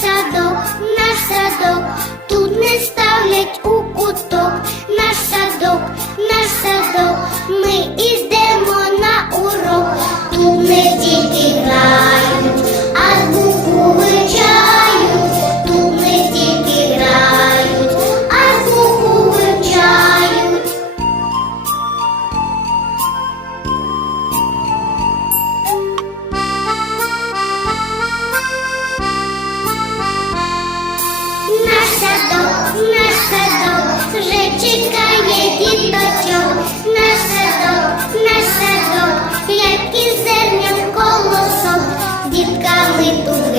садок, наш садок, тут не ставлять у куток, наш садок, наш садок, ми. калиту.